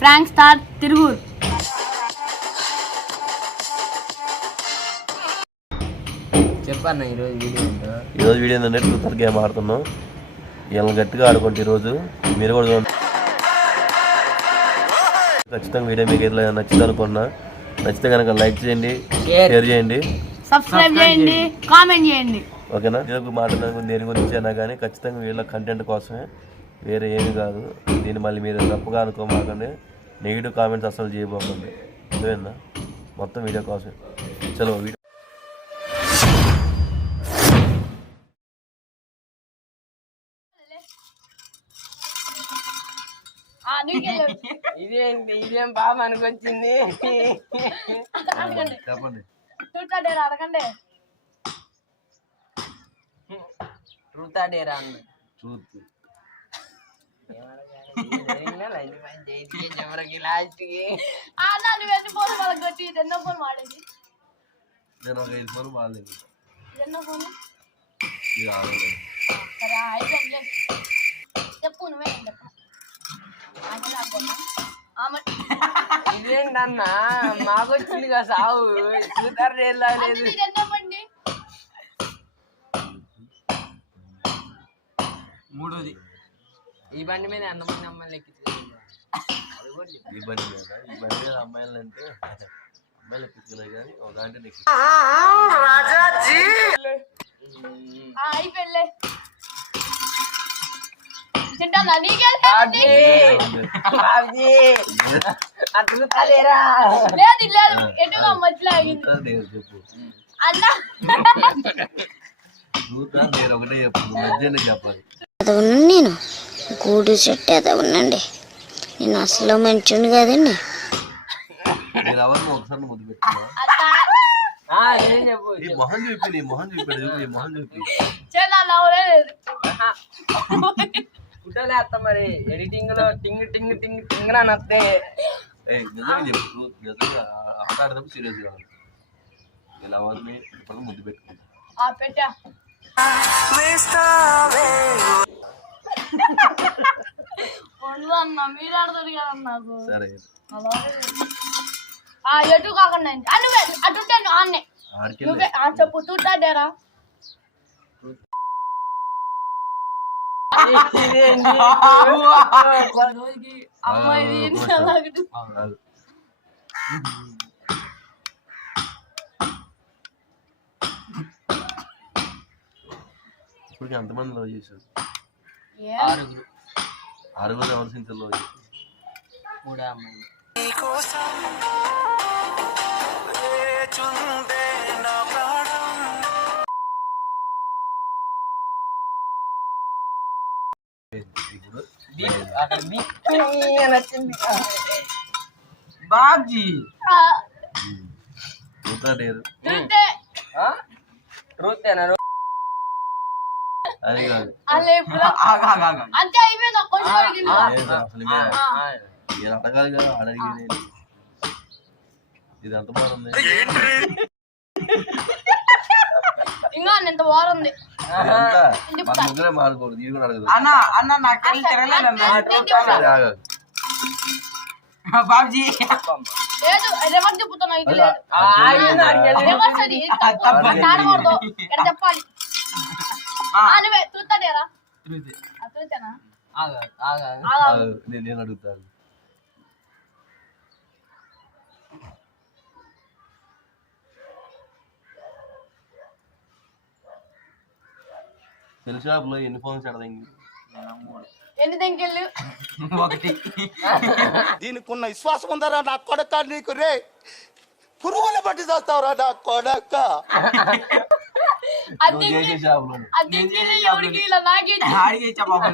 Frank star తిరుగురు. చెప్పన్న ఈరోజు video ఏంటంటే truth game ఆడుతున్నాం. వీళ్ళని గట్టిగా ఆడుకుంటే ఈరోజు మీరు కూడా ఖచ్చితంగా వీడియో మీకు ఎట్లా నచ్చింది అనుకున్నా. నచ్చితే కనుక లైక్ చేయండి, షేర్ చేయండి, సబ్స్క్రైబ్ చేయండి, కామెంట్ చేయండి. ఓకేనా? ఈరోజు మాట్లాడడానికి దేని గురించి అయినా కానీ ఖచ్చితంగా వీళ్ళ కంటెంట్ కోసమే, వేరే ఏమి కాదు. దీన్ని మళ్ళీ మీరు తప్పుగా అనుకోమాకండి, నెగిటివ్ కామెంట్స్ అసలు చేయబోకండి. అదేనా? మొత్తం వీడియో కోసమే. చలో వీడియో ఇదేం బాబు అనుకొచ్చింది. చెప్పండి. అడగండి. ట్రూత్ డేరా అన్న. ట్రూత్ నేను ఒక 5 ఫోన్ బాగాలేదు. చెప్పు నువ్వే ఇదేంటన్నా మాకు వచ్చింది కదా సావు. చూతారు లేదు. మూడోది ఈ బండి మీద ఎంతమంది అమ్మాయిలు ఎక్కించుకోవాలి? ఈ బండి మీద అమ్మాయిలు అంటే అమ్మాయిలు ఎక్కించుకోలేదు కానీ ఒక గంట అయిపోయి చెప్పు. ఒకటే చెప్పు, మధ్యనే చెప్పాలి. నేను గూడు చెట్టు ఏదో ఉండండి. నేను అసలు మంచిని కదండి. నేను ఎవరిని ఒకసారి ముద్దు పెట్టుకున్నా. మొహం చూపి, నీ మొహం చూపాడు. చూపి మొహం చూపి. ఫోటోలు వేస్తా మరి ఎడిటింగ్ లో టింగ్ టింగ్ టింగ్ టింగ్ అని వస్తే నిజంగా చెప్పు. నిజంగా ఆటాడేటప్పుడు సీరియస్ కావాలి. ఇలా ఎవరిని ఇప్పుడు ముద్దు పెట్టుకుంటా. పెట్టా అన్న మీరు ఆడతారు కదా నాకు. సరే ఎటు కాకుండా అటు ఆన్నే నువ్వే చెప్పు. చూడ్డాడేరా అమ్మాయి ఇప్పుడు ఎంతమంది లవ్ చేశారు? 6 ఎవరి సించర్ లవ్ చేశారు? 3 అమ్మాయిలు. బాబ్జీ అది కాదు. అంతే అయిపోయింది. అడగాలి కదా, అడిగేది. ఇది ఎంత బాగుంది. ఇంకా ఎంత బాగుంది. ముగ్గురే మారుకోడు. ఇది కూడా అడగదు. అన్న నాకెళ్ళి తిరగలేదు బాబ్జీ. లేదు రివర్స్ చెప్పుతున్నా. ఇది చెప్పాలి. నువ్వే చూస్తాడేరా? చూస్తానా? నేను అడుగుతాను. సెల్ షాప్ లో ఎన్ని ఫోన్స్ అడదండి? ఎన్ని దంకెళ్ళు? 1. దీనికి ఉన్న విశ్వాసం ఉందరా నా కొడక? నీకు రే పురుగులు పట్టి చేస్తావురా నా కొడక.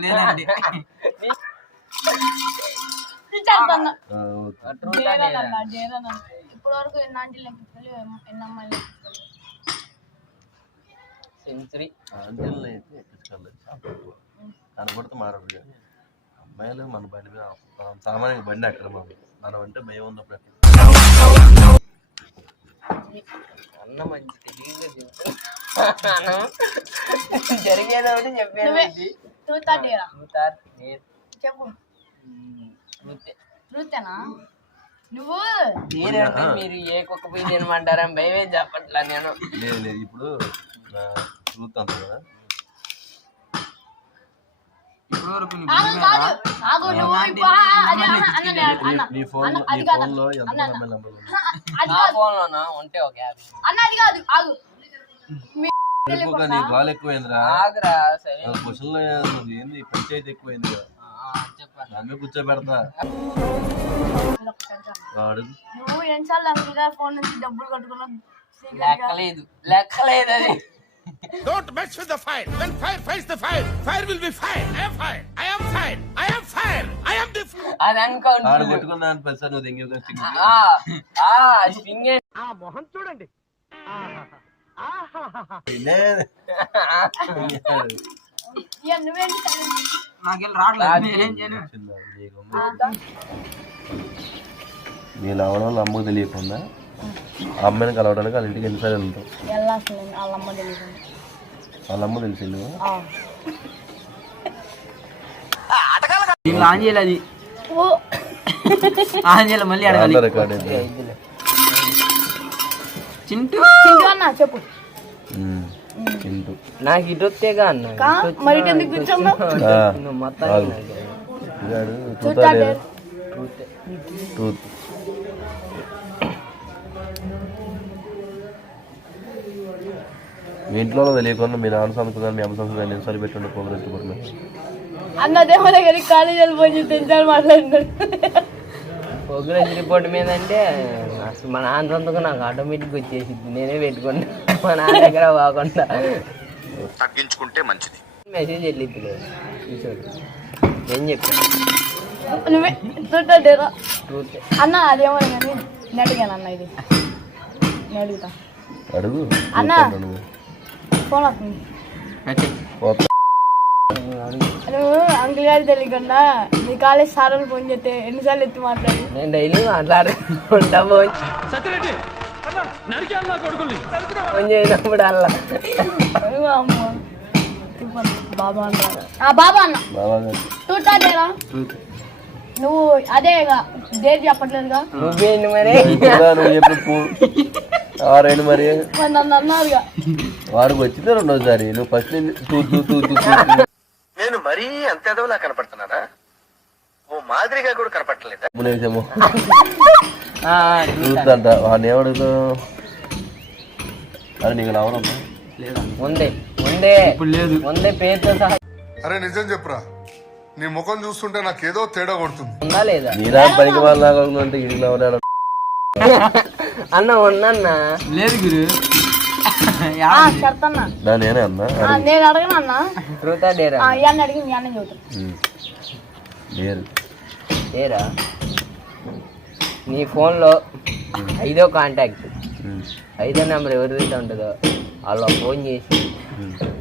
లేదండి ఇప్పుడు వరకు ఎన్ని ఆంటీలు ఎన్ని అమ్మాయిలు? సెంచరీ ఆంటీలు అయితే ఎక్కించుకోలేదు. కనబడితే మారడు కానీ అమ్మాయిలు మన బండి మీద సామాన్య బండి అక్కడ మనం అంటే భయం ఉన్నప్పుడు అన్న మంచి తెలియదు జరిగేది ఒకటి చెప్పేది. చెప్పు. ట్రూతేనా నువ్వు మీరంటే మీరు ఏ కుక్క పోయి తినమంటారని భయమే చెప్పట్లా నేను. లేదు లేదు ఇప్పుడు ట్రూత్ అంత కదా. ఆగు నువ్వు ఇప్పుడు నీ ఫోన్లో ఎంత నెంబర్ నా ఫోన్లోనా ఉంటే ఒక 50. అన్న అది కాదు ఆగు నీ గోల్ ఎక్కువైందిరా. ఆగురా సరే క్వశ్చన్లో ఏంది పంచాయతీ ఎక్కువైంది కదా. చెప్పండి. నన్ను కూర్చోబెడతా వాడు. నువ్వు ఎన్నిసార్లు అంకుల్ ఫోన్ నుంచి డబ్బులు కట్టుకున్నావు లెక్కలేదు అది. Don't mess with the fire. When fire fights the fire, fire will be fire. I am fire. I am fire. I am fire. I am the fire. అది అనుకోండి. ఆడు కొట్టుకున్నాను ప్రసాద్ నువ్వు దెంగి స్ట్రింగ్ మొహం చూడండి. నువ్వేంటి నీళ్ళు అవడం వల్ల అమ్మకు తెలియకుండా ఆ అమ్మాయిని కలవడానికి వాళ్ళ ఇంటికి ఎన్నిసార్లు వెళ్తాం. వాళ్ళ అమ్మ తెలిసింది అది ఆంజలి మళ్ళీ అడగాలి. రికార్డ్ చింటూ అన్న చెప్పు చింటూ నాకు ఇటు వస్తేగా అన్న మరి ఎందుకు కూర్చోన్నావు ట్రూత్ మీ ఇంట్లో తెలియకుండా మీ నాన్న సంస్కృతి మీ అమ్మ సంస్కృతి ఎన్నిసార్లు పెట్టుండే ప్రోగ్రెస్ పడుతుంది అన్నదేమో దగ్గర కాలేజ్ వెళ్ళిపోయి తెంచాలి మాట్లాడినాడు. ప్రోగ్రెస్ రిపోర్ట్ మీద అంటే అసలు మా నాన్న సొంతగా నాకు ఆటోమేటిక్గా వచ్చేసింది. నేనే పెట్టుకుంటా మా నాన్న దగ్గర పోకుండా తగ్గించుకుంటే మంచిది. మెసేజ్ వెళ్ళిద్ది చూసాడు ఏం చెప్పాను నువ్వే చూడరా ట్రూత్ అన్న అదేమో కానీ నేను అడిగాను అన్న ఇది నేను అడుగుతా అడుగు అన్న ఫోన్ వస్తుంది నువ్వు అంకుల్ గారు తెలియకుండా నీ కాలేజ్ సార్ ఫోన్ చేస్తే ఎన్నిసార్లు ఎత్తి మాట్లాడి నేను డైలీ మాట్లాడుకుంటా ఫోన్ చేసినప్పుడు అలా అమ్మ బాబా అన్నారు బాబా అన్న చూడరా నువ్వు అదే డేట్ చెప్పట్లేదుగా నువ్వేంటి మరి మరి నన్ను అన్నారుగా వాడికి వచ్చింది రెండోసారి నువ్వు ఫస్ట్ నేను మరీ అంత ఎదవలా కనపడుతున్నానా? ఓ మాదిరిగా కూడా కనపడలేదా? చూద్దంట వాడిని ఏమడుగుతావు? అరే నీకు రావడమ్మా ఉందే ఉందే ఇప్పుడు లేదు ఉందే పేరుతో సహా. అరే నిజం చెప్పురా, నీ ముఖం చూస్తుంటే నాకేదో తేడా కొడుతుంది. ఉందా లేదా నీరా పనికి వాళ్ళంటే ఇడికి రావడా అన్న ఉన్నన్నా లేదు గురు నేనే అన్నా నేను అడగను అన్న ట్రూతా డేరా ఇవన్నీ అడిగి మీ అన్న చెబుతాను డేరా నీ ఫోన్లో 5వ కాంటాక్ట్ 5వ నెంబర్ ఎవరిదైతే ఉంటుందో వాళ్ళు ఫోన్ చేసి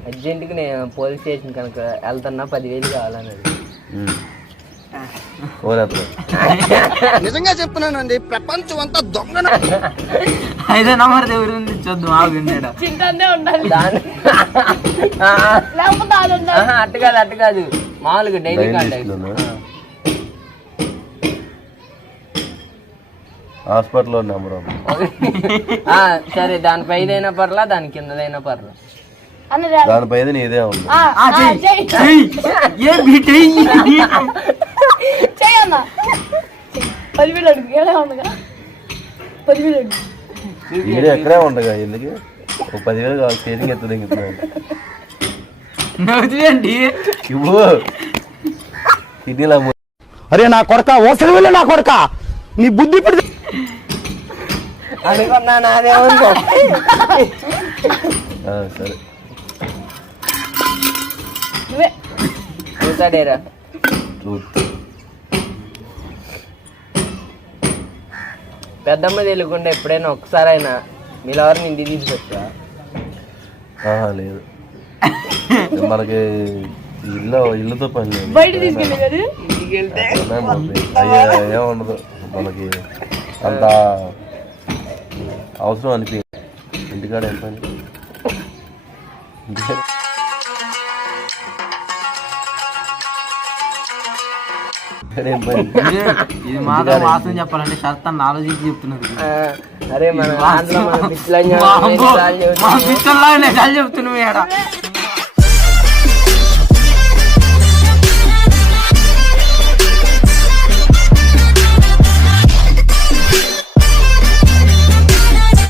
అర్జెంటుగా నేను పోలీస్ స్టేషన్ కనుక వెళ్తున్నా 10,000 కావాలన్నది. నిజంగా చెప్తున్నానండి, ప్రపంచం అంతా దొంగ. 5వ నెంబర్ ఎవరు ఉంది చూద్దాం ఆగుండా చింతనే ఉండాలి అట్టు కాదు మామూలుగా డైలీ కాంటాక్ట్. హాస్పిటల్లో నెంబర్ సరే దానిపై అయినా పర్లా దాని కిందదైనా పర్లా దానిపై నీదే ఉంది. చేయన్నా 10,000 అడుగు ఎలా ఉండగా 10,000 అడుగు ఈడే ఎక్కడే ఉండగా ఎందుకు 10,000 కావాలి స్టేజింగ్ ఎత్తుంది ఇవ్వు కిడ్నీలో. అరే నా కొడక ఓసలి వెళ్ళి నా కొడక నీ బుద్ధి అనుకున్నా నాదేమో. సరే నువ్వే చూసాడేరా పెద్దమ్మ తెలియకుండా ఎప్పుడైనా ఒకసారైనా మీరెవరిని ఇంటికి తీసుకొచ్చా? లేదు మనకి ఇల్లుతో పని లేదు. బయట తీసుకెళ్ళి ఏముండదు మనకి అంత అవసరం అనిపి ఇంటికాడ ఎంత ఇది మాత్రం వాస్తవం చెప్పాలంటే శాస్త్రాన్ని ఆలోచించి చెప్తున్నది. అరే మన చెప్తున్నావు